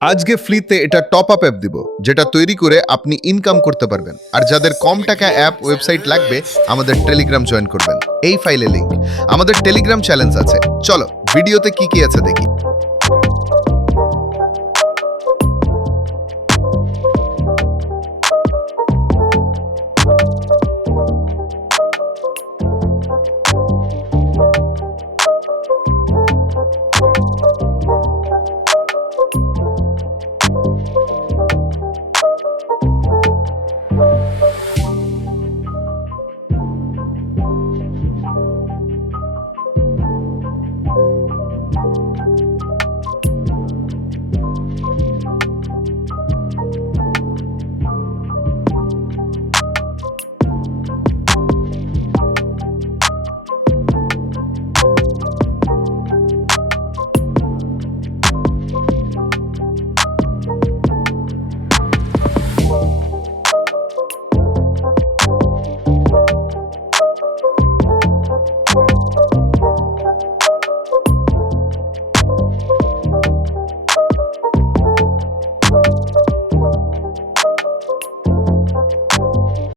আজকে ফ্লিতে এটা top up app দিব, যেটা তৈরি করে আপনি ইনকাম করতে পারবেন। আর যাদের কম টাকা অ্যাপ ওয়েবসাইট লাগবে, আমাদের টেলিগ্রাম জয়েন করবেন। এই ফাইলে লিংক। আমাদের টেলিগ্রাম চ্যালেঞ্জ আছে। চলো ভিডিওতে কি কি আছে দেখি।